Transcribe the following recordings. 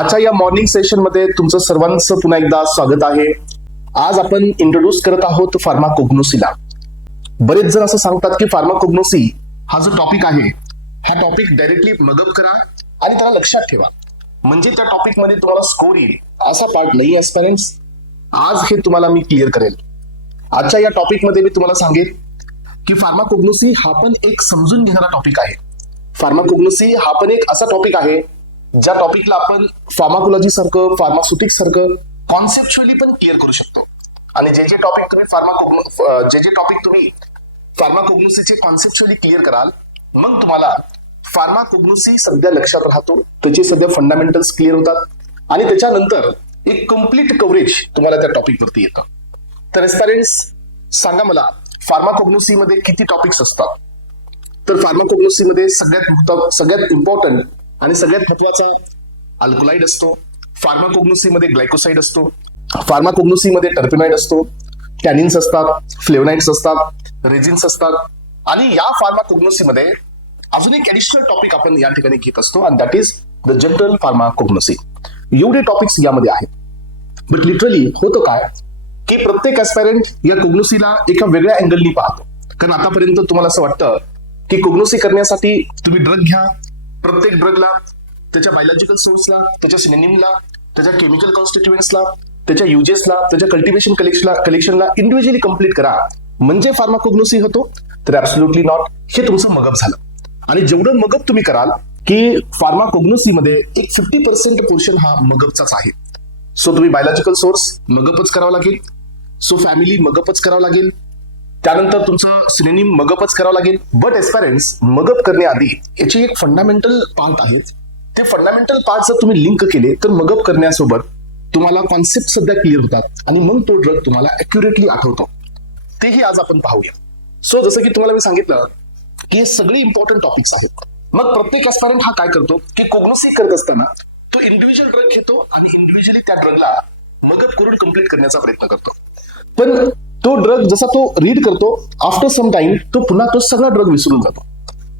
आजच्या या morning session मध्ये तुमचं सर्वांचं पुन्हा एकदा स्वागत आहे. आज आपण इंट्रोड्यूस करत आहोत फार्माकोग्नोसीला. बरेच जण असं सांगतात की फार्माकोग्नोसी हा जो टॉपिक आहे हा टॉपिक डायरेक्टली मगअप करा आणि त्याला लक्षात ठेवा, म्हणजे त्या टॉपिक मध्ये तुम्हाला स्कोर येईल असा पार्ट नाही एस्पिरंट्स. आज हे तुम्हाला मी क्लिअर करेल. आजच्या या टॉपिक मध्ये मी तुम्हाला सांगेन की फार्माकोग्नोसी हा पण एक समजून घेणारा टॉपिक आहे. फार्माकोग्नोसी हा पण एक असा टॉपिक आहे ज्या टॉपिकला आपण फार्माकोलॉजी सारखं फार्मास्युटिक्स सारखं कॉन्सेप्च्युअली पण क्लिअर करू शकतो. आणि जे टॉपिक तुम्ही फार्माकोग्नोसीचे कॉन्सेप्च्युअली क्लिअर कराल मग तुम्हाला फार्माकोग्नोसी सध्या लक्षात राहतो, त्याचे सध्या फंडामेंटल्स क्लिअर होतात आणि त्याच्यानंतर एक कम्प्लीट कव्हरेज तुम्हाला त्या टॉपिक वरती येतं. तर एस्पिरंट्स सांगा मला, फार्माकोग्नोसी मध्ये किती टॉपिक्स असतात? तर फार्माकोग्नोसी मध्ये सगळ्यात इम्पॉर्टंट आणि सगळ्यात महत्वाचा अल्कोलाइड असतो. फार्माकोग्नोसी मध्ये ग्लायकोसाइड असतो. फार्माकोग्नोसी मध्ये टर्पेनॉइड असतो. टॅनिन्स असतात, फ्लेवोनाइड्स असतात, रेजिन्स असतात. आणि या फार्माकोग्नोसी मध्ये अजून एक ऍडिशनल टॉपिक आपण या ठिकाणी घेत असतो आणि that is the general pharmacognosy. एवढे टॉपिक्स यामध्ये आहेत. बट लिटरली होतं काय की प्रत्येक ऍस्पायरंट या कोग्नोसीला एका वेगळ्या अँगलनी पाहतो. कारण आतापर्यंत तुम्हाला असं वाटतं की कोग्नोसी करण्यासाठी तुम्ही ड्रग घ्या, प्रत्येक ड्रगला त्याच्या बायोलॉजिकल सोर्सला, त्याच्या सिनोनिमला, त्याच्या केमिकल कॉन्स्टिट्युएंट्सला, त्याच्या युजेसला, त्याच्या कल्टिव्हेशन कलेक्शनला इंडिव्हिज्युअली कंप्लीट करा म्हणजे फार्माकोग्नोसी होतो. तर ऍब्सोल्युटली नॉट. हे तुमचं मगअप झालं. आणि जेवढं मगअप तुम्ही कराल की फार्माकोग्नोसी मध्ये एक 50% पोर्शन हा मगअपचाच आहे. सो तुम्ही बायोलॉजिकल सोर्स मगअपच करावं लागेल, सो फॅमिली मगअपच करावं लागेल, त्यानंतर तुमचा सिनोनिम मगअपच करावं लागेल. बट एस्पिरंट्स मगअप करण्याआधी याची एक फंडामेंटल पार्ट आहे. ते फंडामेंटल पार्ट जर तुम्ही लिंक केले तर मगअप करण्यासोबत तुम्हाला कॉन्सेप्ट सध्या क्लिअर होतात आणि मग तो ड्रग तुम्हाला अॅक्युरेटली आठवतो. तेही आज आपण पाहूया. सो जसं की तुम्हाला मी सांगितलं की हे सगळे इम्पॉर्टंट टॉपिक्स आहेत. मग प्रत्येक एस्पायरंट हा काय करतो की कोग्नोसी करत असताना तो इंडिव्हिज्युअल ड्रग घेतो आणि इंडिव्हिज्युअली त्या ड्रगला मगअप करून कंप्लीट करण्याचा प्रयत्न करतो. पण तो ड्रग जसा तो रीड करतो आफ्टर सम टाइम तो पुन्हा तो सगळा ड्रग विसरून जातो.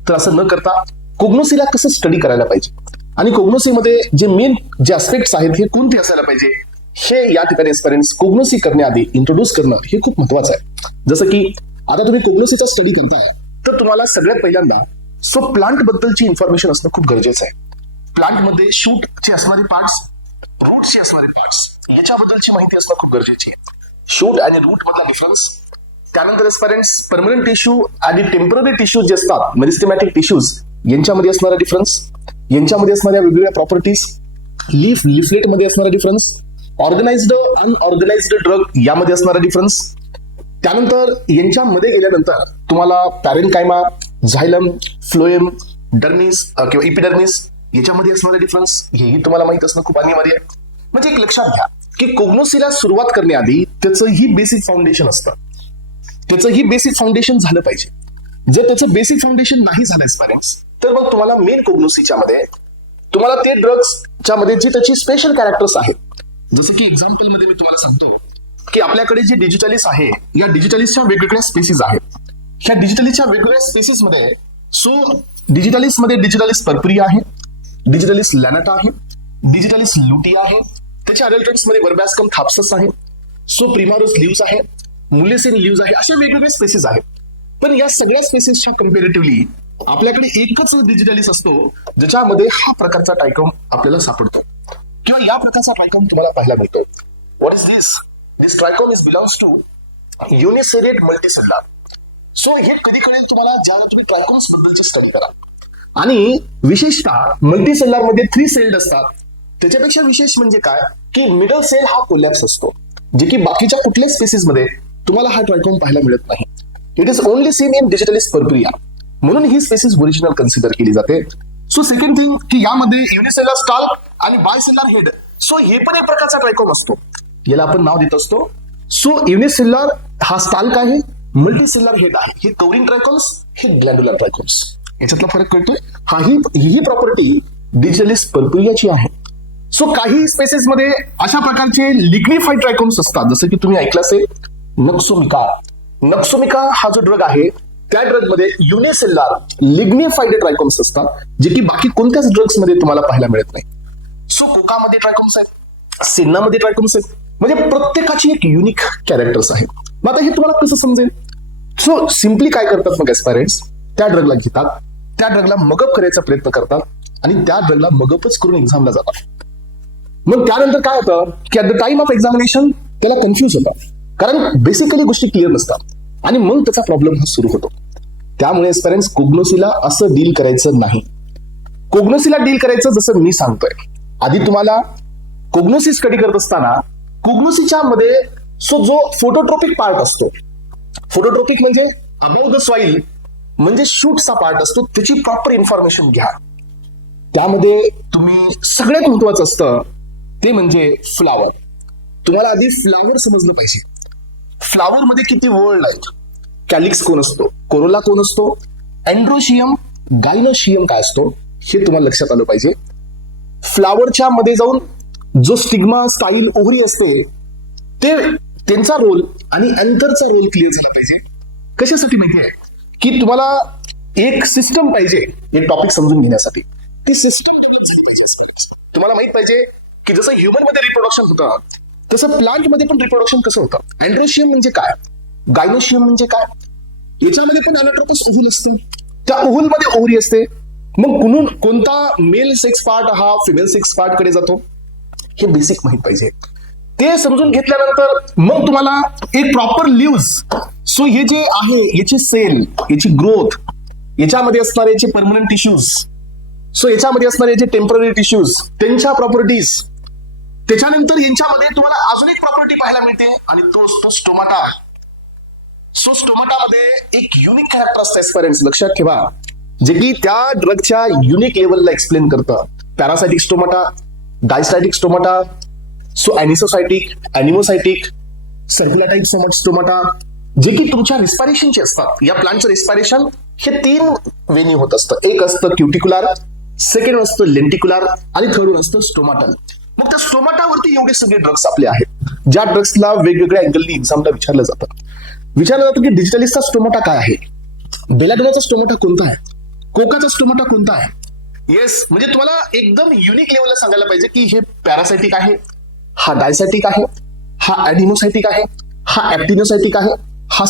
तर असं न करता कोग्नोसीला कसं स्टडी करायला पाहिजे आणि कोग्नोसीमध्ये जे मेन जे ऍस्पेक्ट्स आहेत हे कोणते असायला पाहिजे हे या ठिकाणी एस्पिरंट्स कोग्नोसी करण्याआधी इंट्रोड्यूस करणं हे खूप महत्वाचं आहे. जसं की आता तुम्ही कोग्नोसीचा स्टडी करताय तर तुम्हाला सगळ्यात पहिल्यांदा सो प्लांट बद्दलची इन्फॉर्मेशन असणं खूप गरजेचं आहे. प्लांटमध्ये शूटचे असणारे पार्ट्स, रूटचे असणारे पार्ट्स याच्याबद्दलची माहिती असणं खूप गरजेची आहे. शूट आणि रूट मधला डिफरन्स, त्यानंतर एस्पिरंट्स परमनंट टिश्यू आणि टेम्पररी टिश्यू जे असतात मेरिस्टेमॅटिक टिश्यूज यांच्यामध्ये असणारा डिफरन्स, यांच्यामध्ये असणाऱ्या वेगवेगळ्या प्रॉपर्टीज, लिफलेट मध्ये असणारा डिफरन्स, ऑर्गनाइज्ड अनऑर्गनाइज्ड ड्रग यामध्ये असणारा डिफरन्स, त्यानंतर यांच्यामध्ये गेल्यानंतर तुम्हाला पॅरेनकायमा, झायलम, फ्लोएम, डर्मिस किंवा इपिडर्मिस याच्यामध्ये असणारे डिफरन्स हेही तुम्हाला माहित असणं खूप अनिवार्य आहे. म्हणजे एक लक्षात घ्या की कोग्नोसीला सुरुवात करण्याआधी त्याचंही बेसिक फाउंडेशन असतं. त्याचंही बेसिक फाउंडेशन झालं पाहिजे. जर त्याचं बेसिक फाउंडेशन नाही झालं एस्पिरंट्स तर मग तुम्हाला मेन कोग्नोसीच्या मध्ये तुम्हाला ते ड्रग्सच्या मध्ये जी त्याची स्पेशल कॅरेक्टर्स आहेत, जसं की एक्झाम्पल मध्ये मी तुम्हाला सांगतो की आपल्याकडे जे डिजिटलिस आहे या डिजिटलिसच्या वेगवेगळ्या स्पेसीज आहेत. ह्या डिजिटलिसच्या वेगवेगळ्या स्पेसीस मध्ये सो डिजिटलिस मध्ये डिजिटलिस पर्परिया आहे, डिजिटलिस लॅनाटा आहे, डिजिटलिस लुटिया आहे, त्याच्या अडल्टन्स मध्ये वर्बॅस्कम थाप्सस आहे, सो प्रिमारोस लिव्स आहे, मुलेसिन लिव्स आहे. अशा वेगवेगळ्या स्पेसीस आहेत. पण या सगळ्या स्पेसीसच्या कम्पॅरेटिव्हली आपल्याकडे एकच डिजिटलिस असतो ज्याच्यामध्ये हा प्रकारचा ट्रायकोम आपल्याला सापडतो किंवा या प्रकारचा ट्रायकोम तुम्हाला पाहायला मिळतो. What is this? This trichome is belongs to uniseriate multicellular. So हे कधी कळेल तुम्हाला ज्याला तुम्ही ट्रायकोम्स बद्दलची स्टडी करा. आणि विशेषतः मल्टीसेल्युलर मध्ये 3 सेल्ड असतात. त्याच्यापेक्षा विशेष म्हणजे काय की मिडल सेल हा कोलॅप्स असतो, जे की बाकीच्या कुठल्याच स्पेसीस मध्ये तुम्हाला हा ट्रायकोम पाहायला मिळत नाही. It is only seen in digitalis purpurea. म्हणून ही स्पेसीस ओरिजिनल कन्सिडर केली जाते. सो सेकंड थिंग की यामध्ये युनिसेल्युलर स्टाल्क आणि बायसेल्युलर हेड, सो हे पण एक प्रकारचा ट्रायकोम असतो. याला आपण नाव देत असतो. सो युनिसेल्युलर हा स्टाल्क आहे, मल्टीसेल्युलर हेड आहे. हे कवरिंग ट्रायकोम्स, हे ग्लॅन्ड्युलर ट्रायकोम्स. याच्यातला फरक कळतोय? ही प्रॉपर्टी डिजिटलिस पर्परियाची आहे. सो काही स्पेसीस मध्ये अशा प्रकारचे लिग्निफाईड ट्रायकोम्स असतात, जसं की तुम्ही ऐकलं असेल नक्सोमिका. नक्सोमिका हा जो ड्रग आहे त्या ड्रग मध्ये युनिसेल्युलर लिग्निफाईड ट्रायकोम्स असतात, जे की बाकी कोणत्याच ड्रग्स मध्ये तुम्हाला पाहायला मिळत नाही. सो कोकामध्ये ट्रायकोम्स आहेत, सेन्नामध्ये ट्रायकोम्स आहेत. म्हणजे प्रत्येकाची एक युनिक कॅरेक्टर्स आहेत. मग आता हे तुम्हाला कसं समजेल? सो सिम्पली काय करतात मग एस्पायरंट्स, त्या ड्रगला घेतात, त्या ड्रगला मगअप करायचा प्रयत्न करतात आणि त्या ड्रगला मगअपच करून एक्झामला जातात. मग त्यानंतर काय होतं की at the time of examination त्याला कन्फ्युज होतं, कारण बेसिकली गोष्टी क्लिअर नसतात आणि मग त्याचा प्रॉब्लेम हा सुरू होतो. त्यामुळे एस्पायरंट्स कोग्नोसीला असं डील करायचं नाही. कोग्नोसीला डील करायचं जसं मी सांगतोय. आधी तुम्हाला कोग्नोसी स्टडी करत असताना कोग्नोसीच्या मध्ये जो फोटोट्रोपिक पार्ट असतो, फोटोट्रोपिक म्हणजे अबाव द सॉइल म्हणजे शूटचा पार्ट असतो, त्याची प्रॉपर इन्फॉर्मेशन घ्या. त्यामध्ये तुम्ही सगळ्यात महत्वाचं असतं ते म्हणजे फ्लावर. तुम्हाला आधी फ्लावर समजलं पाहिजे. फ्लावर मध्ये किती वर्ड आहेत, कॅलिक्स कोण असतो, कोरोला कोण असतो, अँड्रोशियम, गायनोशियम काय असतो हे तुम्हाला लक्षात आलं पाहिजे. फ्लावरच्या मध्ये जाऊन जो स्टिग्मा, स्टाईल, ओव्हरी असते ते त्यांचा रोल आणि अँथरचा रोल क्लिअर झाला पाहिजे. कशासाठी माहिती आहे की तुम्हाला एक सिस्टम पाहिजे एक टॉपिक समजून घेण्यासाठी. ती सिस्टम डेव्हलप झाली पाहिजे. तुम्हाला माहित पाहिजे की जसं ह्युमन मध्ये रिप्रोडक्शन होतं तसं प्लांट मध्ये पण रिप्रोडक्शन कसं होतं. अँड्रोशियम म्हणजे काय, गायनोशियम म्हणजे काय, याच्यामध्ये पण अनाट्रोपस ओव्हल असते, त्या ओव्हल मध्ये ओव्हरी असते. मग कोणता मेल सेक्स पार्ट हा फिमेल सेक्स पार्ट कडे जातो हे बेसिक माहित पाहिजे. ते समजून घेतल्यानंतर मग तुम्हाला एक प्रॉपर लिव्ज, सो हे जे आहे याचे सेल, याची ग्रोथ, याच्यामध्ये असणारे याचे परमनंट टिश्यूज, सो याच्यामध्ये असणारे जे टेम्पररी टिश्यूज त्यांच्या प्रॉपर्टीज, त्याच्यानंतर यांच्यामध्ये तुम्हाला अजून एक प्रॉपर्टी पाहायला मिळते आणि तो असतो स्टोमाटा. सो स्टोमाटामध्ये एक युनिक कॅरेक्टर असतं एस्पायरंट्स, लक्षात ठेवा, जे की त्या ड्रगच्या युनिक लेवलला एक्सप्लेन करतं. Paracytic stomata, diacytic stomata, so anisocytic, anomocytic, cyclocytic stomata, जे की तुमच्या रेस्पायरेशनचे असतात. या प्लांटचं रेस्पायरेशन हे 3 वेनी होत असतं. एक असतं क्युटिक्युलर, सेकंड असतं लेंटिक्युलर आणि थर्ड असतं स्टोमाटल. मग त्या स्टोमाटावरती एवढे सगळे ड्रग्स आपले आहेत, ज्या ड्रग्सला वेगवेगळ्या अँगलनी एक्झामला विचारलं जातं की डिजिटलिस्टचा स्टोमाटा काय आहे, बेलाडोनाचा स्टोमाटा कोणता आहे, कोकाचा स्टोमाटा कोणता आहे. येस, म्हणजे तुम्हाला एकदम युनिक लेवलला सांगायला पाहिजे की हे पॅरासायटिक आहे, हा डायसायटिक आहे, हा ॲनिमोसायटिक आहे, हा ॲक्टिनोसायटिक आहे, हा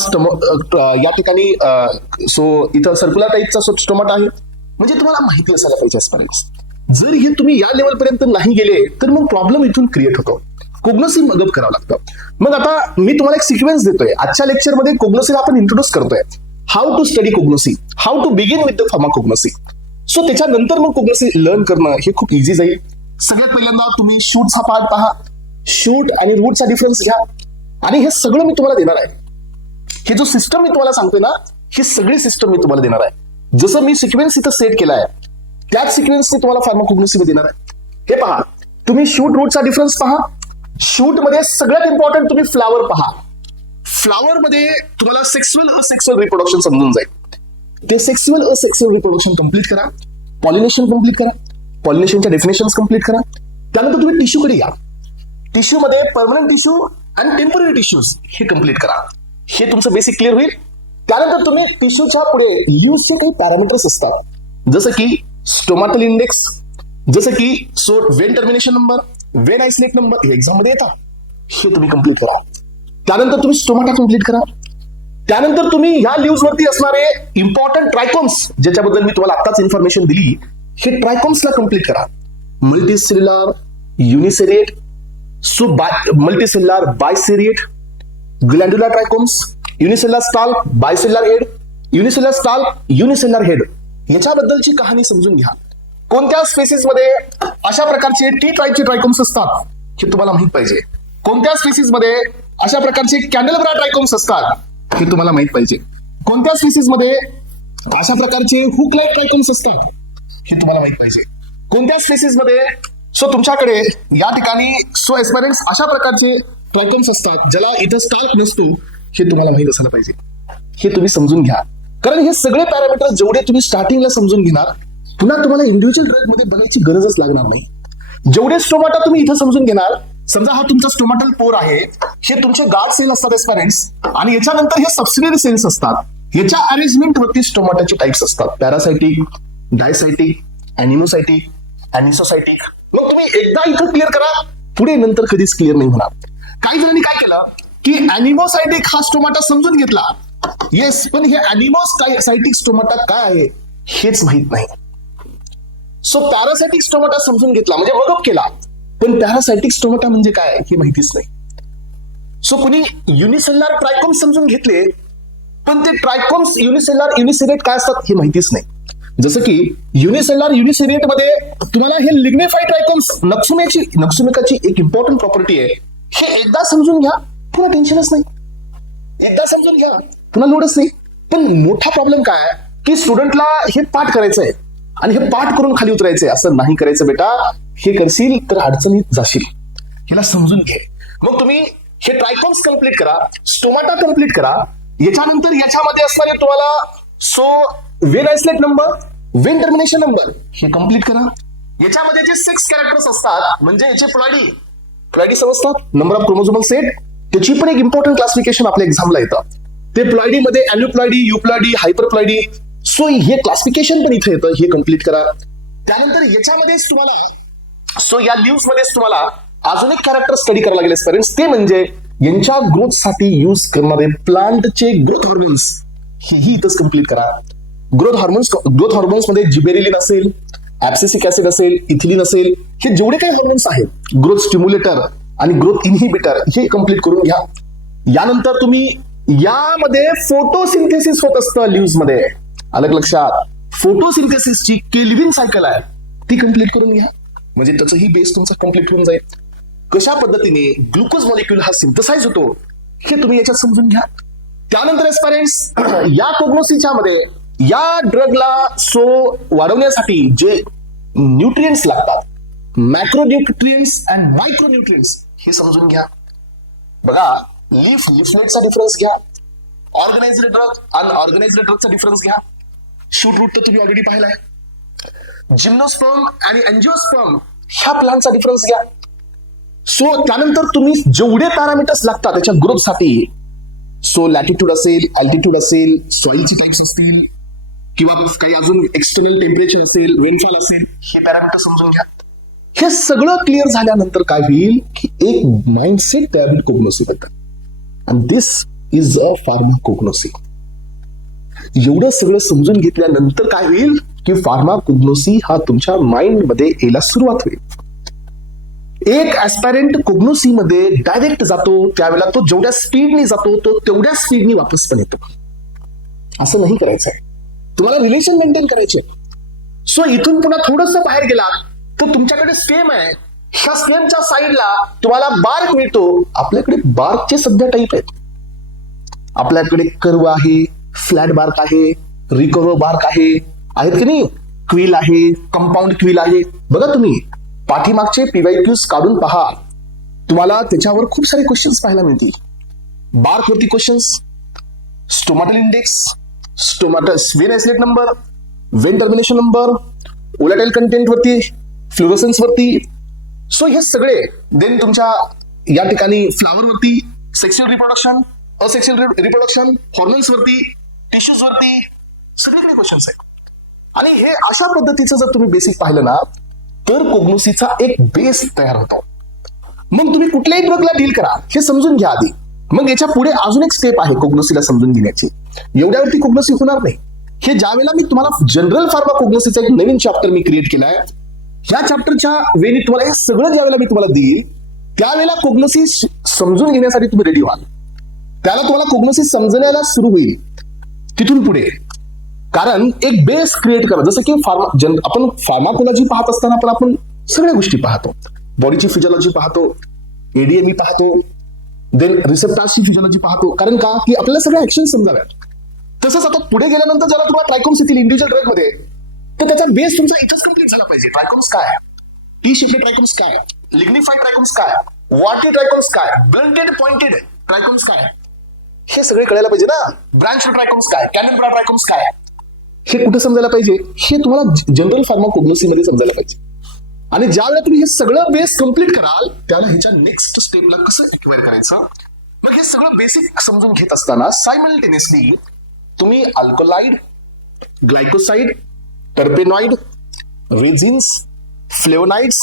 या ठिकाणी सो इथं सर्क्युलर टाईपचा स्टोमाटा आहे. म्हणजे तुम्हाला माहिती असायला पाहिजे एस्पायरंट्स. जर हे तुम्ही या लेवल पर्यंत नाही गेले तर मग प्रॉब्लेम इथून क्रिएट होतो. कोग्नोसी मगअप करावं लागतं. मग आता मी तुम्हाला एक सिक्वेन्स देतोय. आजच्या लेक्चरमध्ये कोग्नोसीला आपण इंट्रोड्यूस करतोय. How to study cognosy, how to begin with the pharmacognosy. So त्याच्यानंतर मग कोग्नोसी लर्न करणं हे खूप इझी जाईल. सगळ्यात पहिल्यांदा तुम्ही शूटचा पार्ट पहा, शूट आणि रूटचा डिफरन्स घ्या आणि हे सगळं मी तुम्हाला देणार आहे. हे जो सिस्टम मी तुम्हाला सांगतोय ना, ही सगळी सिस्टम मी तुम्हाला देणार आहे. जसं मी सिक्वेन्स इथं सेट केलाय त्याच सिक्वेन्सने तुम्हाला फार्माकोग्नोसी देणार आहे. हे पहा, तुम्ही शूट रूटचा डिफरन्स पहा. शूट मध्ये सगळ्यात इम्पॉर्टंट तुम्ही फ्लावर पहा. फ्लावर मध्ये तुम्हाला सेक्सुअल असेक्सुअल रिप्रोडक्शन समजून जाईल. ते सेक्सुअल असेक्सुअल रिप्रोडक्शन कंप्लीट करा, पॉलिनेशन कंप्लीट करा, पॉलिनेशनच्या डेफिनेशन कंप्लीट करा. त्यानंतर तुम्ही टिश्यूकडे या. टिश्यू मध्ये परमनंट टिश्यू आणि टेम्पररी टिश्यूज हे कंप्लीट करा. हे तुमचं बेसिक क्लिअर होईल. त्यानंतर तुम्ही टिश्यूच्या पुढे यूजचे काही पॅरामीटर्स असतात, जसं की स्टोमाटल इंडेक्स, जसं की so when termination number, Wien isolate number, हे एक्झाम मध्ये येतात. हे तुम्ही कंप्लीट करा. त्यानंतर तुम्ही स्टोमाटा कंप्लीट करा. त्यानंतर तुम्ही ह्या लीव्स वरती असणारे इम्पॉर्टंट ट्रायकोम्स, ज्याच्याबद्दल मी तुम्हाला आत्ताच इन्फॉर्मेशन दिली, हे ट्रायकोम्सला कंप्लीट करा. Multicellular, uniseriate, so multicellular, biseriate, glandular trichomes, unicellular stalk, bicellular head, unicellular stalk, unicellular head, याच्याबद्दलची कहाणी समजून घ्या. कोणत्या स्पेसिस मध्ये अशा प्रकारचे टी टाईपचे ट्रायकोम्स असतात हे तुम्हाला माहित पाहिजे. कोणत्या स्पेसिस मध्ये अशा प्रकारचे कॅन्डेलब्रा ट्रायकोम्स असतात हे तुम्हाला माहित पाहिजे. कोणत्या स्पेसिस मध्ये अशा प्रकारचे हुक लाईक ट्रायकोम्स असतात हे तुम्हाला माहित पाहिजे. कोणत्या स्पेसिस मध्ये सो तुमच्याकडे या ठिकाणी सो एस्पायरंट्स अशा प्रकारचे ट्रायकोम्स असतात ज्याला इथं स्टार्क नसतो हे तुम्हाला माहित असायला पाहिजे. हे तुम्ही समजून घ्या, कारण हे सगळे पॅरामीटर जेवढे तुम्ही स्टार्टिंगला समजून घेणार पुन्हा तुम्हाला इंडिव्हिज्युअल ड्रग मध्ये बघायची गरजच लागणार नाही. जेवढे स्टोमाटा तुम्ही इथं समजून घेणार, समजा हा तुमचा स्टोमाटल पोर आहे, हे तुमचे गार्ड सेल असतात एस्पायरंट्स, आणि याच्यानंतर हे सबसिडियरी सेल्स असतात. याच्या अरेंजमेंट वरती स्टोमाटाचे टाइप्स असतात, पॅरासायटिक, डायसायटिक, अॅनिमोसायटिक, अॅनिसोसायटिक. मग तुम्ही एकदा इथं क्लिअर करा, पुढे नंतर कधीच क्लिअर नाही होणार. काही जणांनी काय केलं की अॅनिमोसायटिक हा स्टोमाटा समजून घेतला. येस, पण हे अॅनिमोसायटिक स्टोमाटा काय आहे हेच माहित नाही. सो पॅरासायटिक स्टोमाटा समजून घेतला म्हणजे मदत केला, पण पॅरासायटिक स्टोमाटा म्हणजे काय हे माहितीच नाही. सो कुणी युनिसेल्युलर ट्रायकोम्स समजून घेतले, पण ते ट्रायकोम्स युनिसेल्युलर युनिसेरिएट काय असतात हे माहितीच नाही. जसं की युनिसेल्युलर युनिसेरिएट मध्ये तुम्हाला हे लिग्निफाईड ट्रायकोम्स नक्सुमिकाची एक इम्पॉर्टंट प्रॉपर्टी आहे. हे एकदा समजून घ्या पुन्हा टेन्शनच नाही, एकदा समजून घ्या पुन्हा लोडच नाही. पण मोठा प्रॉब्लेम काय की स्टुडंटला हे पाठ करायचं आहे आणि हे पाठ करून खाली उतरायचंय. असं नाही करायचं बेटा, हे करशील तर अडचणीत जाशील. ह्याला समजून घे. मग तुम्ही हे ट्रायकोम्स कम्प्लीट करा, स्टोमाटा कम्प्लीट करा. याच्यानंतर याच्यामध्ये असणारे तुम्हाला Wien isolate number, vein termination number हे कम्प्लीट करा. याच्यामध्ये जे 6 कॅरेक्टर्स असतात म्हणजे याचे प्लॉइडी समजतात, नंबर ऑफ क्रोमोझोमल सेट, त्याची पण एक इम्पॉर्टंट क्लासिफिकेशन आपल्या एक्झामला येतं. ते प्लॉइडी मध्ये अॅन्युप्लॉइडी, युप्लॉइडी, हायपरप्लॉइडी, सो हे क्लासिफिकेशन पण इथे येतं, हे कम्प्लीट करा. त्यानंतर याच्यामध्येच तुम्हाला या लिव्स मध्येच तुम्हाला अजून एक कॅरेक्टर स्टडी करायला लागेल पेरेंट्स, ते म्हणजे यांच्या ग्रोथसाठी यूज करणारे प्लांटचे ग्रोथ हॉर्मोन्स, हेही इथंच कम्प्लीट करा. ग्रोथ हॉर्मोन्स मध्ये जिबेरिलिन असेल, ऍब्सिसिक ऍसिड असेल, इथिलिन असेल, हे जेवढे काही हॉर्मोन्स आहेत ग्रोथ स्टिम्युलेटर आणि ग्रोथ इनहिबिटर हे कम्प्लीट करून घ्या. यानंतर तुम्ही यामध्ये फोटोसिंथेसिस होत असतं लिव्स मध्ये, अलग लक्षात. फोटोसिंथेसिसची केल्विन सायकल आहे ती कम्प्लीट करून घ्या, म्हणजे त्याचंही बेस तुमचा कम्प्लीट होऊन जाईल. कशा पद्धतीने ग्लुकोज मॉलिक्यूल हा सिंथसाइज होतो हे तुम्ही याच्यात समजून घ्या. त्यानंतर एस्पायरंट्स या कोग्नोसिसच्या मध्ये या ड्रगला वाढवण्यासाठी जे न्यूट्रिएंट्स लागतात, मॅक्रोन्यूट्रिएंट्स अँड मायक्रोन्यूट्रिएंट्स हे समजून घ्या. बघा लिफलेटचा डिफरन्स घ्या, ऑर्गनाइज्ड ड्रग अनऑर्गनाइज्ड ड्रगचा डिफरन्स घ्या. शूट रूट तर तुम्ही ऑलरेडी पाहिलाय. जिम्नोस्पर्म आणि अँजिओस्पर्म ह्या प्लांटचा डिफरन्स घ्या. सो त्यानंतर तुम्ही जेवढे पॅरामीटर्स लागतात त्याच्या ग्रोथसाठी, लॅटिट्यूड असेल, अल्टिट्यूड असेल, सॉइलची टाइप्स असतील किंवा काही अजून एक्सटर्नल टेम्परेचर असेल, रेनफॉल असेल, हे पॅरामीटर समजून घ्या. हे सगळं क्लिअर झाल्यानंतर काय होईल की एक माइंडसेट तयार होईल कोग्नोसी बद्दल, आणि दिस इज अ फार्माकोग्नोसी. एवढं सगळं समजून घेतल्यानंतर काय होईल की फार्माकोग्नोसी हा तुमच्या माइंड मध्ये यायला सुरुवात होईल. एक ऍस्पायरंट कोग्नोसी मध्ये डायरेक्ट जातो त्यावेळेला तो जेवढ्या स्पीडने जातो तो तेवढ्या स्पीडने वापस पण येतो. असं नाही करायचंय, तुम्हाला रिलेशन मेंटेन करायचे. सो इथून पुन्हा थोडस बाहेर गेला तर तुमच्याकडे स्टेम आहे, ह्या स्टेमच्या साईडला तुम्हाला बार्क मिळतो. आपल्याकडे बार्कचे सध्या टाईप आहेत. आपल्याकडे कर्व आहे, फ्लॅट बार्क आहे, रिकर्व बार्क आहेत की नाही, क्विल आहे, कंपाऊंड क्विल आहे. बघा तुम्ही पाठीमागचे PYQs काढून पहा, तुम्हाला त्याच्यावर खूप सारे क्वेश्चन्स पाहायला मिळतील. बार्क वरती questions, stomatal index, vein isolate number, vein termination number, volatile content वरती, फ्लोरोसेन्स वरती. सो हे सगळे देन तुमच्या या ठिकाणी फ्लावर वरती, sexual reproduction, asexual reproduction, hormones वरती, टिश्यूज वरती, सगळीकडे क्वेश्चन्स आहेत. आणि हे अशा पद्धतीचं जर तुम्ही बेसिक पाहिलं ना तर कोग्नोसीचा एक बेस तयार होतो. मग तुम्ही कुठल्याही ड्रगला डील करा हे समजून घ्या आधी. मग याच्या पुढे अजून एक स्टेप आहे कोग्नोसीला समजून घेण्याची. एवढ्यावरती कोग्नोसी होणार नाही. हे ज्या वेळेला मी तुम्हाला जनरल फार्माकोग्नोसीचा एक नवीन चॅप्टर मी क्रिएट केलाय, ह्या चॅप्टरच्या वेळी तुम्हाला हे सगळं ज्या वेळेला मी तुम्हाला देईल त्यावेळेला कोग्नोसी समजून घेण्यासाठी तुम्ही रेडी व्हाल. त्याला तुम्हाला कोग्नोसी समजण्याला सुरू होईल तिथून पुढे. कारण एक बेस क्रिएट करा. जसं की आपण फार्माकोलॉजी पाहत असताना आपण सगळ्या गोष्टी पाहतो, बॉडीची फिजिओलॉजी पाहतो, ADME पाहतो, देन रिसेप्टर्सची फिजिओलॉजी पाहतो. कारण का की आपल्याला सगळ्या ऍक्शन समजाव्यात. तसंच आता पुढे गेल्यानंतर ज्याला तुम्हाला ट्रायकोम्स येतील इंडिव्हिज्युअल ड्रग मध्ये, तर त्याचा बेस तुमचा इथंच कम्प्लीट झाला पाहिजे. ट्रायकोम्स काय, टी शिफ्टेड ट्रायकोम्स काय, लिग्निफाईड ट्रायकोम्स काय, वॉटी ट्रायकोम्स काय, ब्लंटेड पॉइंटेड ट्रायकोम्स काय, हे सगळे कळायला पाहिजे ना. ब्रांच ट्रायकोम्स काय, कॅनन ट्रायकोम्स काय, हे कुठे समजायला पाहिजे, हे तुम्हाला जनरल फार्माकोग्नोसी मध्ये समजायला पाहिजे. आणि ज्यावेळेला तुम्ही हे सगळं बेस कम्प्लीट कराल त्यावेळेला ह्याच्या नेक्स्ट स्टेपला कसं एक्वायर करायचं. मग हे सगळं बेसिक समजून घेत असताना सायमल्टेनियसली तुम्ही alkaloid, glycoside, टर्पेनॉइड, resins, flavonoids,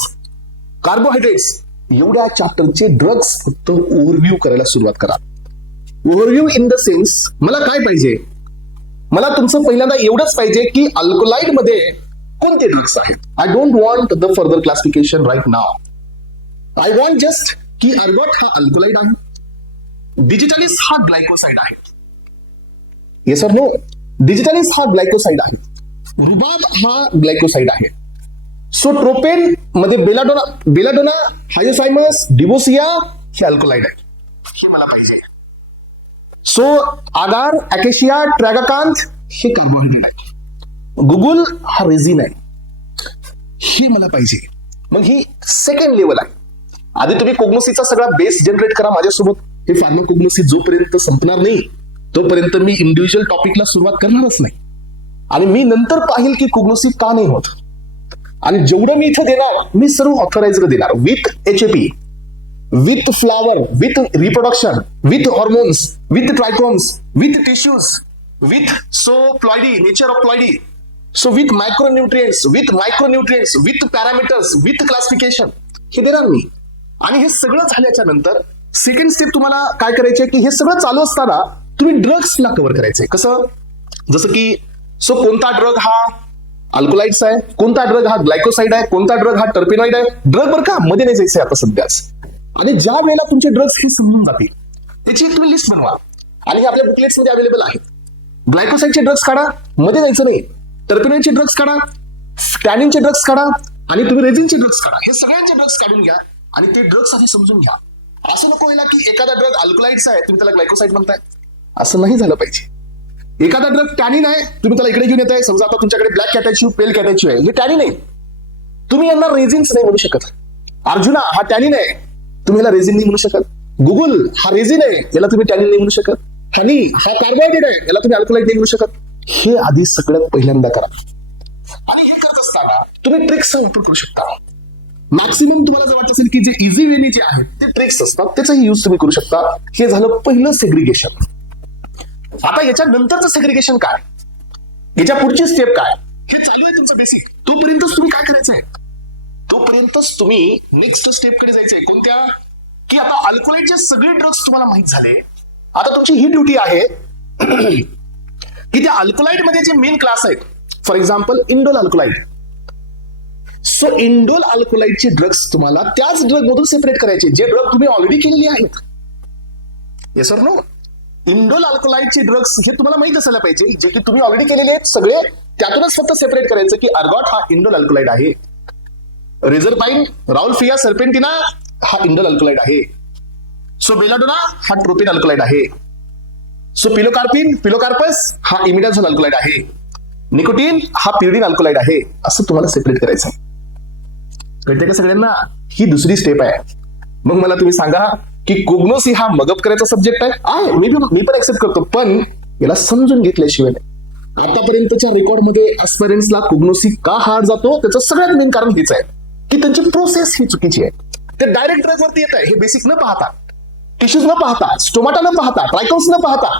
carbohydrates, एवढ्या चॅप्टरचे ड्रग्स फक्त ओव्हरव्ह्यू करायला सुरुवात करा. ओव्हरव्ह्यू इन द सेन्स, मला काय पाहिजे, मला तुमचं पहिल्यांदा एवढंच पाहिजे की अल्कोलाइड मध्ये कोणते ड्रग्स आहेत. I don't want the further classification right now. I want just की अर्गॉट हा अल्कोलाइड आहे, डिजिटलिस हा ग्लायकोसाइड आहे. Yes or no? डिजिटलिस हा ग्लायकोसाइड आहे, रुबाब हा ग्लायकोसाइड आहे. सो ट्रोपेन मध्ये बेलाडोना, हायोसायमस, डिबोसिया हे अल्कोलाइड आहे, हे मला पाहिजे. सो आगार, अकेशिया, ट्रॅगाकांथ हे कार्बोहायड्रेट आहे. गुगुल हा रेझिन आहे, हे मला पाहिजे. मग ही सेकंड लेवल आहे. आधी तुम्ही कोग्नोसीचा सगळा बेस जनरेट करा माझ्यासोबत. हे फार्माकोग्नोसी जोपर्यंत संपणार नाही तोपर्यंत मी इंडिव्हिज्युअल टॉपिकला सुरुवात करणारच नाही. आणि मी नंतर पाहिल की कोग्नोसी का नाही होत. आणि जेवढं मी इथे देणार मी सर्व ऑथराइज्ड देणार, with HAP, with flower, with reproduction, with hormones, with trichomes, with tissues, with ploidy, nature of ploidy, so with micronutrients, with parameters, with classification, हे देणार मी. आणि हे सगळं झाल्याच्या नंतर सेकंड स्टेप तुम्हाला काय करायचे की हे सगळं चालू असताना तुम्ही ड्रग्सला कव्हर करायचंय. कसं? जसं की कोणता ड्रग हा अल्कोलाइड्स आहे, कोणता ड्रग हा ग्लायकोसाइड आहे, कोणता ड्रग हा टर्पेनॉइड आहे. ड्रग बरं का मध्ये नाही जायचंय आता सध्याच. आणि ज्या वेळेला तुमचे ड्रग्स हे समजून जातील त्याची एक तुम्ही लिस्ट बनवा. आणि हे आपल्या बुकलेट्स मध्ये अवेलेबल आहेत. ग्लायकोसाइडचे ड्रग्स काढा, मध्ये जायचं नाही. टर्पेनॉइडचे ड्रग्स काढा, टॅनिनचे ड्रग्स काढा, आणि तुम्ही रेझिनचे ड्रग्स काढा. हे सगळ्यांचे ड्रग्स काढून घ्या आणि ते ड्रग्स आधी समजून घ्या. असं नको व्हायला की एखादा ड्रग अल्कोलाइड्स आहे तुम्ही त्याला ग्लायकोसाइड म्हणताय. असं नाही झालं पाहिजे. एखादा ड्रग टॅनिन आहे तुम्ही त्याला इकडे घेऊन येताय. समजा आता तुमच्याकडे ब्लॅक कॅटॅच्यू, पेल कॅटॅच्यू आहे, हे टॅनिन आहे, तुम्ही यांना रेझिन्स नाही म्हणू शकत. अर्जुना हा टॅनिन आहे, तुम्ही याला रेझिन नाही म्हणू शकत. गुगल हा रेझिन आहे, याला तुम्ही टॅनिन नाही म्हणू शकत. हनी हा कार्बोहायड्रेट आहे, याला तुम्ही अल्कोलाइड नाही म्हणू शकत. हे आधी सगळ्यात पहिल्यांदा करा. आणि हे करत असताना तुम्ही ट्रिक्सचा वापर करू शकता. मॅक्सिमम तुम्हाला जर वाटत असेल की जे इझी वेने जे आहेत ते ट्रिक्स असतात त्याचाही यूज तुम्ही करू शकता. हे झालं पहिलं सेग्रिगेशन. आता याच्या नंतरचं सेग्रिगेशन काय, याच्या पुढची स्टेप काय, हे चालू आहे तुमचं बेसिक. तोपर्यंतच तुम्ही काय करायचंय, तोपर्यंतच तुम्ही नेक्स्ट स्टेप कडे जायचंय. कोणत्या? की आता अल्कोलाइडचे सगळे ड्रग्स तुम्हाला माहित झाले. आता तुमची ही ड्युटी आहे की त्या अल्कोलाइड मध्ये जे मेन क्लास आहेत, for example indole alkaloid. So indole अल्कोलाइडचे ड्रग्स तुम्हाला त्याच ड्रग मधून सेपरेट करायचे जे ड्रग तुम्ही ऑलरेडी केलेले आहेत. Yes or no? इंडोल अल्कोलाइडचे ड्रग्स हे तुम्हाला माहित असायला पाहिजे, जे की तुम्ही ऑलरेडी केलेले आहेत सगळे. त्यातूनच फक्त सेपरेट करायचं की अर्गॉट हा इंडोल अल्कोलाइड आहे, रेझरपाइन, राउल्फिया सर्पेंटिना हा इंडोल अल्कोलाइड आहे, सो बेलाडोना हा ट्रोपेन अल्कोलाइड आहे, सो पिलोकार्पस हा इमिडाझोल अल्कोलाइड आहे, निकोटीन हा पिरिडीन अल्कोलाइड आहे. असं तुम्हाला सेपरेट करायचं आहे. कळते का सगळ्यांना? ही दुसरी स्टेप आहे. मग मला तुम्ही सांगा की कोग्नोसी हा मगअप करायचा सब्जेक्ट आहे. मी पण एक्सेप्ट करतो, पण याला समजून घेतल्याशिवाय नाही. आतापर्यंतच्या रेकॉर्डमध्ये एस्पिरंट्सला कोग्नोसी का हार्ड जातो त्याचं सगळ्यात मेन कारण हेच आहे की त्यांची प्रोसेस ही चुकीची आहे. ते डायरेक्ट ड्रग वरती येत आहे, हे बेसिक न पाहता, टिश्यूज न पाहता, स्टोमाटा न पाहता, ट्रायकोम्स न पाहता.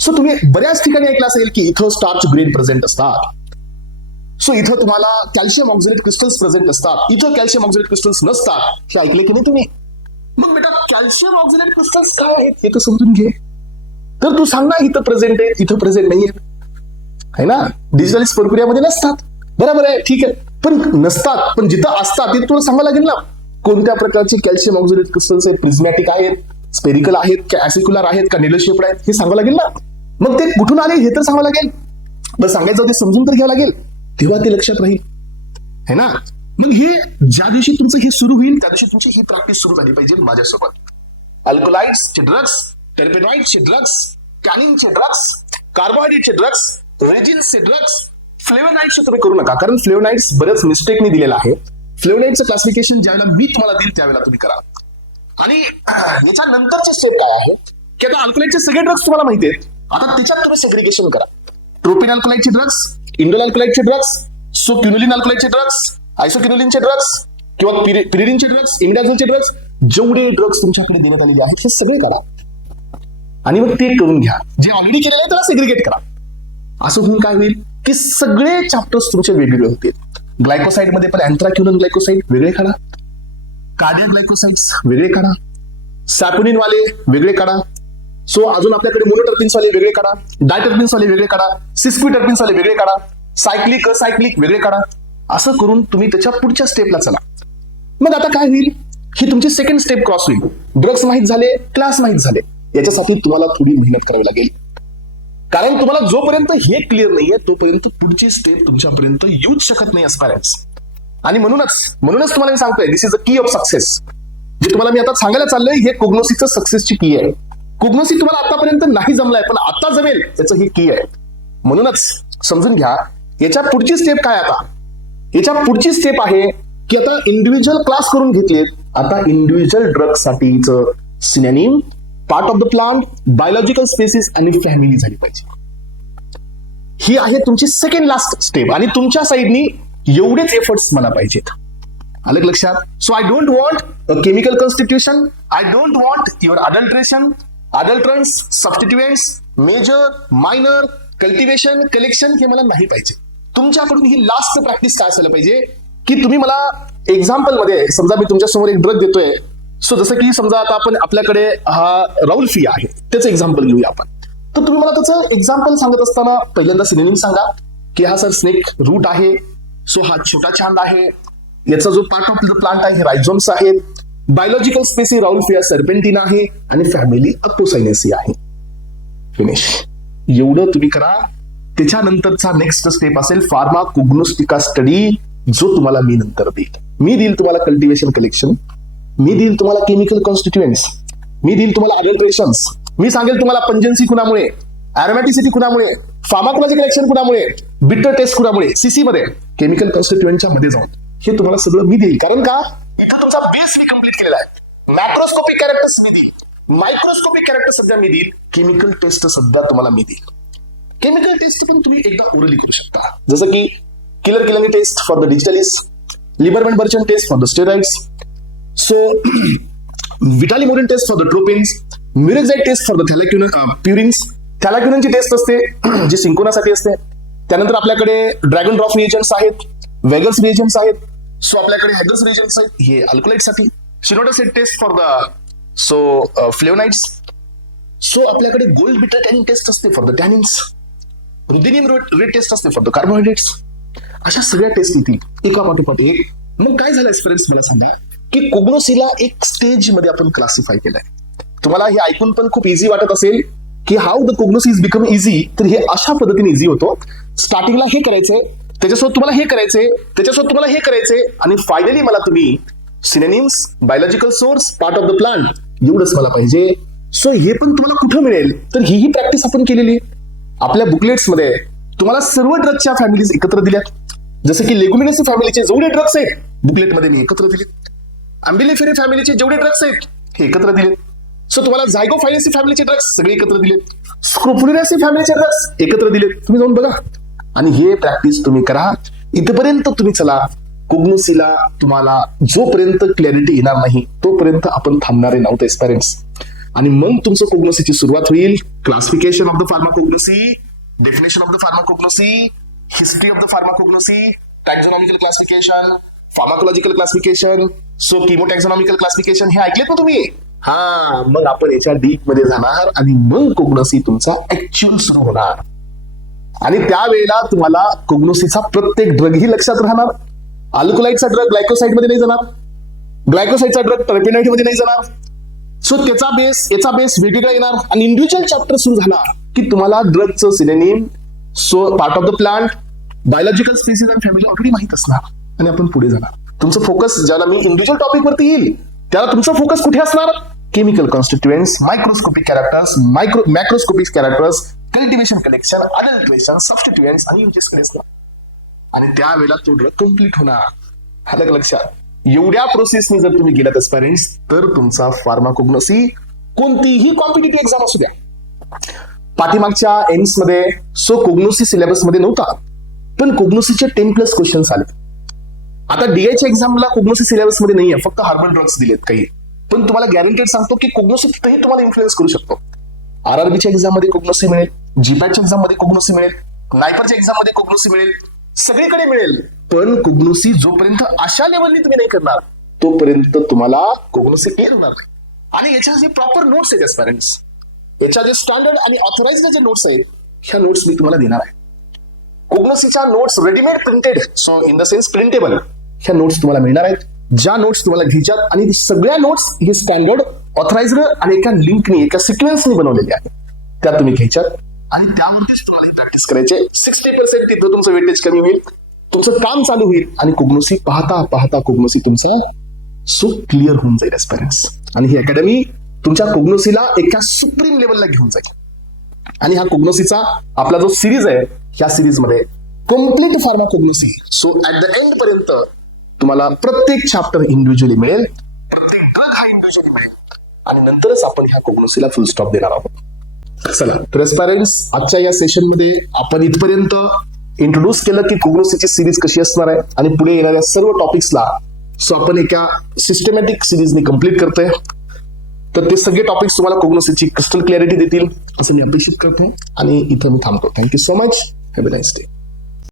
सो तुम्ही बऱ्याच ठिकाणी ऐकलं असेल की इथं स्टार्च ग्रेन प्रेझेंट असतात. सो इथं तुम्हाला कॅल्शियम ऑक्झिलेट क्रिस्टल्स प्रेझेंट असतात, इथं कॅल्शियम ऑक्झिलेट क्रिस्टल्स नसतात. हे ऐकले की नाही तुम्ही? मग बेटा कॅल्शियम ऑक्झिलेट क्रिस्टल्स काय आहेत हे तर समजून घे. तर तू सांग ना, इथं प्रेझेंट आहे, इथं प्रेझेंट नाहीये, है ना? डिजिटल स्पर्पुरियामध्ये नसतात, बरोबर आहे, ठीक आहे. पण नसतात, पण जिथं असतात ते तुला सांगावं लागेल ना. कोणत्या प्रकारचे कॅल्शियम ऑक्झिलेट क्रिस्टल्स आहेत, प्रिझमॅटिक आहेत, स्पेरिकल आहेत, का ऍसिक्युलर आहेत, का नेडल शेप्ड आहेत, हे सांगावं लागेल ना. मग ते कुठून आले हे तर सांगावं लागेल. बस सांगायचं ते समजून तर घ्यावं लागेल, तेव्हा ते लक्षात राहील, है ना? मग हे ज्या दिवशी तुमचं हे सुरू होईल त्या दिवशी तुमची ही प्रॅक्टिस सुरू झाली पाहिजे माझ्यासोबत. अल्कोलाइड्सचे ड्रग्स, टर्पेनॉइडचे ड्रग्स, टॅनिनचे ड्रग्स, कार्बोहायड्रेटचे ड्रग्स, रेजिन्सचे ड्रग्स, फ्लेवोनाइड्सचे तुम्ही करू नका, कारण फ्लेवोनाइड्स बरेच मिस्टेकने दिलेलं आहे. फ्लेवोनाइडचं क्लासिफिकेशन ज्यावेळेला मी तुम्हाला देईल त्यावेळेला तुम्ही करा. आणि याच्या नंतरचे स्टेप काय आहे की आता अल्कोलाइडचे सगळे ड्रग्स तुम्हाला माहिती आहेत, आता त्याच्यात तुम्ही सेग्रिगेशन करा. ट्रोपिन अल्कोलाइडचे ड्रग्स, इंडोल अल्कोलाइडचे ड्रग्स, सो क्युनोलिन अल्कोलाइडचे ड्रग्स, आयसोक्युनोलिनचे ड्रग्स किंवा पिरिडीनचे ड्रग्स, इमिडाझोलचे ड्रग्स, जेवढे ड्रग्स तुमच्याकडे देण्यात आलेले आहेत हे सगळे करा. आणि मग ते करून घ्या. जे ऑलरेडी केलेले आहे त्याला सेग्रिगेट करा. असं होऊन काय होईल की सगळे चॅप्टर्स तुमचे वेगवेगळे होतील. ग्लायकोसाइड मध्ये पण अँथ्राक्युनोन ग्लायकोसाइड वेगळे काढा, कार्डियक ग्लायकोसाइट्स वेगळे काढा, सॅपोनिन वाले वेगळे काढा. सो अजून आपल्याकडे मोनोटर्पिन्स वाले वेगळे काढा, डायटर्पिन्स वाले वेगळे काढा, सिस्क्विटर्पिन्स वाले वेगळे काढा, सायक्लिक असायक्लिक वेगळे काढा. असं करून तुम्ही त्याच्या पुढच्या स्टेपला चला. मग आता काय होईल, ही तुमची सेकंड स्टेप क्रॉस होईल. ड्रग्स माहित झाले, क्लास माहित झाले. याच्यासाठी तुम्हाला थोडी मेहनत करावी लागेल, कारण तुम्हाला जोपर्यंत हे क्लिअर नाहीये तोपर्यंत पुढची स्टेप तुमच्यापर्यंत येऊच शकत नाही एस्पायरन्स. आणि म्हणूनच तुम्हाला मी सांगतोय, this is the key of success. जे तुम्हाला मी आता सांगायला चाललोय हे कोग्नोसीचं सक्सेसची की आहे. कोग्नोसी तुम्हाला आतापर्यंत नाही जमलाय, पण आता जमेल याचं ही की आहे. म्हणूनच समजून घ्या याच्या पुढची स्टेप काय. आता याच्या पुढची स्टेप आहे की आता इंडिव्हिज्युअल क्लास करून घेतलेत, आता इंडिव्हिज्युअल ड्रग साठीचं synonym, part of the plant, biological species आणि फॅमिली झाली पाहिजे. ही आहे तुमची सेकंड लास्ट स्टेप. आणि तुमच्या साईडनी एवढेच एफर्ट्स मला पाहिजेत. आलं लक्षात. So I don't want a chemical constitution, I don't want your adulteration, adulterants, substituents, major, minor, cultivation, collection हे मला नाही पाहिजे. तुमच्याकडून ही लास्ट प्रॅक्टिस काय असायला पाहिजे की तुम्ही मला एक्झाम्पल मध्ये, समजा मी तुमच्या समोर एक ड्रग देतोय. सो जसं की समजा आता आपण आपल्याकडे हा राउल्फी आहे, त्याचं एक्झाम्पल घेऊया आपण. तर तुम्ही मला त्याचं एक्झाम्पल सांगत असताना पहिल्यांदा सिनोनिम सांगा की हा सर स्नेक रूट आहे. सो हा छोटा छांद आहे. याचा जो पार्ट ऑफ द प्लांट आहे हे रायझोम्स आहेत. बायोलॉजिकल स्पेसी राउल्फिया सर्पेंटिना आहे आणि फॅमिली अक्टोसायनेसी आहे. फिनिश. एवढं तुम्ही करा. त्याच्यानंतरचा नेक्स्ट स्टेप असेल फार्माकोग्नोस्टिका स्टडी, जो तुम्हाला मी नंतर देईल. मी देईल तुम्हाला कल्टिवेशन कलेक्शन, मी देईल तुम्हाला केमिकल कॉन्स्टिट्युएंट्स, मी देईल तुम्हाला अडल्ट्रेशन्स, मी सांगेल तुम्हाला पंजन्सी कुणामुळे, अरोमॅटिसिटी कुणामुळे, फार्माकोलॉजिकल ऍक्शन कुणामुळे, बिटर टेस्ट कुणामुळे, सीसी मध्ये, केमिकल कॉन्स्टिट्युएंटच्या मध्ये जाऊन हे तुम्हाला सगळं मी देईल. कारण का, इथं तुमचा बेस मी कम्प्लीट केलेला आहे. मॅक्रोस्कोपिक कॅरेक्टर्स मी देईल, मायक्रोस्कोपिक कॅरेक्टर सध्या मी देईल, केमिकल टेस्ट सध्या तुम्हाला मी देईल. केमिकल टेस्ट पण तुम्ही एकदा ओरली करू शकता, जसं की Keller Kiliani test for the digitalis, Liebermann Burchard test for the steroids, so Vitali Morin test for the tropines, murexide test for the purines. थॅलाक्युनची टेस्ट असते जी सिंकोनासाठी असते. त्यानंतर आपल्याकडे ड्रॅगन ड्रॉप रिएजंट्स आहेत, वेगल्स रिएजंट्स आहेत. सो आपल्याकडे हायड्रस रिएजंट्स आहेत हे अल्कोलाइट साठी. शिनोडोसेट टेस्ट फॉर द फ्लेवनाइड्स. सो आपल्याकडे गोल्ड बिटर टॅनिंग टेस्ट असते फॉर द टॅनिन्स. रुदिनियम रेट टेस्ट असते फॉर द कार्बोहायड्रेट्स. अशा सगळ्या टेस्ट येतील एका पाठोपाठ एक. मग काय झालं फ्रेंड्स, मला सांगा की कोग्नोसीला एक स्टेज मध्ये आपण क्लासिफाय केलंय. तुम्हाला हे ऐकून पण खूप इझी वाटत असेल की how the cognosy is become easy. तर हे अशा पद्धतीने इझी होतो. स्टार्टिंगला हे करायचंय, त्याच्यासोबत तुम्हाला हे करायचंय, त्याच्यासोबत तुम्हाला हे करायचंय, आणि फायनली मला तुम्ही synonyms, biological source, part of the plant एवढंच मला पाहिजे. सो हे पण तुम्हाला कुठं मिळेल, तर ही प्रॅक्टिस आपण केलेली आपल्या बुकलेट्स मध्ये. तुम्हाला सर्व ड्रगच्या फॅमिलीज एकत्र दिल्यात, जसं की लेग्युमिनेसी फॅमिलीचे जेवढे ड्रग्स आहेत बुकलेटमध्ये मी एकत्र दिले. अँबिलिफेरी फॅमिलीचे जेवढे ड्रग्स आहेत हे एकत्र दिले. सो तुम्हाला झायगोफायलेसी फॅमिलीचे ड्रग्स सगळे एकत्र दिले. स्क्रोफुलिनेसी फॅमिलीचे ड्रग्स एकत्र दिले. तुम्ही जाऊन बघा आणि हे प्रॅक्टिस तुम्ही करा. इथपर्यंत तुम्ही चला. कोग्नोसीला तुम्हाला जोपर्यंत क्लॅरिटी येणार नाही तोपर्यंत आपण थांबणारे नव्हते एस्पायरंट्स. आणि मग तुमचं कोग्नोसीची सुरुवात होईल. Classification of the pharmacognosy, definition of the pharmacognosy, history of the pharmacognosy, taxonomical classification, pharmacological classification, so chemotaxonomical classification हे ऐकलेत ना तुम्ही. हा, मग आपण याच्या डीप मध्ये जाणार आणि मग कोग्नोसी तुमचा ऍक्च्युअल सुरू होणार. आणि त्यावेळेला तुम्हाला कोग्नोसीचा प्रत्येक ड्रग ही लक्षात राहणार. अल्कोलाइटचा ड्रग ग्लायकोसाइड मध्ये नाही जाणार, ग्लायकोसाइडचा ड्रग टर्पेनाइड मध्ये नाही जाणार. सो त्याचा बेस, याचा बेस वेगवेगळा येणार. आणि इंडिव्हिज्युअल चॅप्टर सुरू झाला की तुम्हाला ड्रगचं synonym, so part of the plant, biological species आणि फॅमिली ऑलरेडी माहित असणार आणि आपण पुढे जाणार. तुमचं फोकस ज्याला मी इंडिव्हिज्युअल टॉपिक वरती येईल त्याला तुमचं फोकस कुठे असणार, chemical constituents, microscopic characters, macroscopic characters, cultivation collection, adulteration, substituents आणि युजेसकडे असणार. आणि त्यावेळेला तो ड्रग कम्प्लीट होणार. आलं लक्षात. एवढ्या प्रोसेसने जर तुम्ही गेलात एस्पायरंट्स तर तुमचा फार्माकोग्नोसी कोणतीही कॉम्पिटिटिव्ह एक्झाम असू द्या. पाठीमागच्या एम्स मध्ये सो कोग्नोसी सिलेबस मध्ये नव्हता, पण कोग्नोसीचे 10+ क्वेश्चन्स आले. आता डीआयच्या एक्झामला कोग्नोसी सिलेबस मध्ये नाहीये, फक्त हार्बल ड्रग्स दिलेत काही. पण तुम्हाला गॅरंटेड सांगतो की कोग्नोसी तिथेही तुम्हाला इन्फ्लुएन्स करू शकतो. आरआरबीच्या एक्झाम मध्ये कोग्नोसी मिळेल, जीपॅटच्या एक्झाम मध्ये कोग्नोसी मिळेल, नायपरच्या एक्झाम मध्ये कोग्नोसी मिळेल, सगळीकडे मिळेल. पण कोग्नोसी जोपर्यंत अशा लेवलनी तुम्ही नाही करणार तोपर्यंत तुम्हाला कोग्नोसी क्लिअर होणार नाही. आणि याच्या जे प्रॉपर नोट्स आहेत एस्पायरंट्स, याच्या जे स्टँडर्ड आणि ऑथराइज्ड जे नोट्स आहेत, ह्या नोट्स मी तुम्हाला देणार आहे. कोग्नोसीच्या notes readymade printed, so in the sense printable, ह्या नोट्स तुम्हाला मिळणार आहेत. ज्या नोट्स तुम्हाला घ्यायच्यात आणि सगळ्या नोट्स हे स्टँडर्ड, ऑथराइज्ड आणि एका लिंकनी, एका सिक्वेन्सनी बनवलेल्या आहेत, त्या तुम्ही घ्यायच्यात आणि त्यामध्येच तुम्हाला प्रॅक्टिस करायचे. 60% तिथं तुमचं वेटेज कमी होईल, तुमचं काम चालू होईल आणि कोग्नोसी पाहता पाहता कोग्नोसी तुमचा सो क्लिअर होऊन जाईल एस्पायरंट्स. आणि ही अकॅडमी तुमच्या कोग्नोसीला एका सुप्रीम लेवलला घेऊन जाईल. आणि हा कोग्नोसीचा आपला जो सिरीज आहे, ह्या सिरीज मध्ये complete pharmacognosy, so at the end पर्यंत तुम्हाला प्रत्येक चॅप्टर इंडिव्हिज्युअली मिळेल, प्रत्येक ड्रग हा इंडिव्हिज्युअली मिळेल आणि नंतरच आपण ह्या कोग्नोसीला फुल स्टॉप देणार आहोत. चला तर एस्पायरंट्स, आजच्या या सेशन मध्ये आपण इथपर्यंत इंट्रोड्यूस केलं की कोग्नोसीची सिरीज कशी असणार आहे आणि पुढे येणाऱ्या सर्व टॉपिक्सला सो आपण एका सिस्टमॅटिक सिरीजने कम्प्लीट करतोय. तर ते सगळे टॉपिक्स तुम्हाला कोग्नोसीची क्रिस्टल क्लॅरिटी देतील असं मी अपेक्षित करतो आणि इथं मी थांबतो. Thank you so much. Have a nice day.